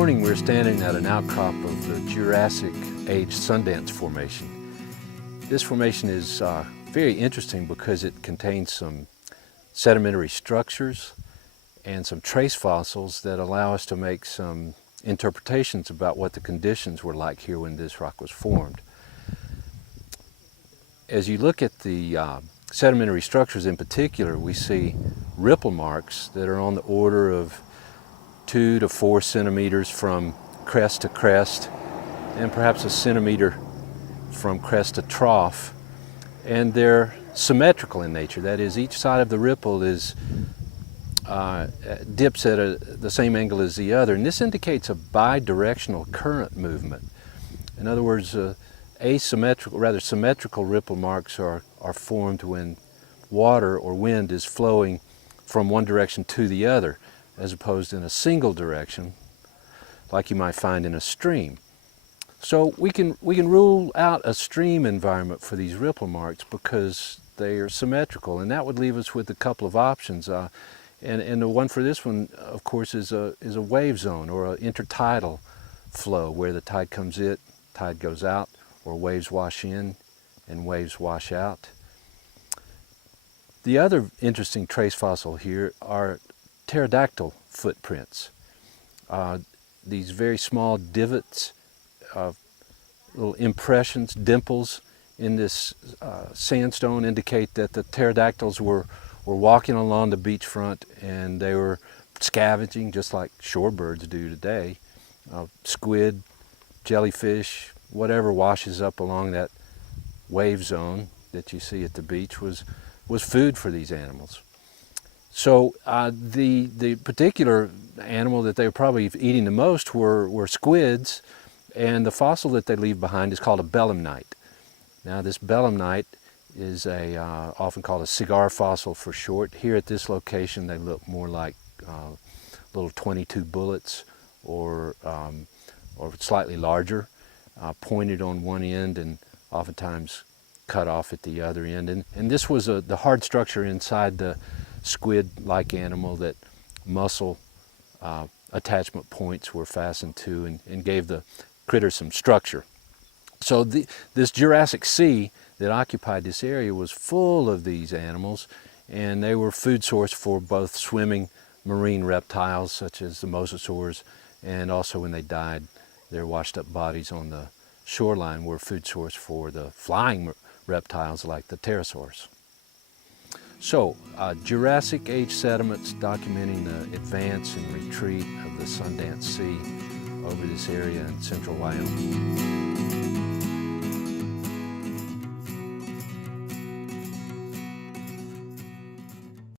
morning we're standing at an outcrop of the Jurassic Age Sundance Formation. This formation is very interesting because it contains some sedimentary structures and some trace fossils that allow us to make some interpretations about what the conditions were like here when this rock was formed. As you look at the sedimentary structures in particular, we see ripple marks that are on the order of 2 to 4 centimeters from crest to crest, and perhaps a centimeter from crest to trough. And they're symmetrical in nature. That is, each side of the ripple is dips at the same angle as the other, and this indicates a bidirectional current movement. In other words, symmetrical ripple marks are formed when water or wind is flowing from one direction to the other, as opposed in a single direction, like you might find in a stream. So we can rule out a stream environment for these ripple marks because they are symmetrical, and that would leave us with a couple of options. And the one for this one, of course, is a wave zone or an intertidal flow where the tide comes in, tide goes out, or waves wash in and waves wash out. The other interesting trace fossil here are pterodactyl footprints. These very small divots, little impressions, dimples in this sandstone indicate that the pterodactyls were walking along the beachfront, and they were scavenging just like shorebirds do today. Squid, jellyfish, whatever washes up along that wave zone that you see at the beach was food for these animals. So the particular animal that they were probably eating the most were squids, and the fossil that they leave behind is called a belemnite. Now this belemnite is often called a cigar fossil for short. Here at this location they look more like little 22 bullets or slightly larger, pointed on one end and oftentimes cut off at the other end. And this was the hard structure inside the squid-like animal that muscle attachment points were fastened to and gave the critter some structure. So this Jurassic Sea that occupied this area was full of these animals, and they were food source for both swimming marine reptiles such as the mosasaurs, and also when they died, their washed up bodies on the shoreline were food source for the flying reptiles like the pterosaurs. So, Jurassic Age sediments documenting the advance and retreat of the Sundance Sea over this area in central Wyoming.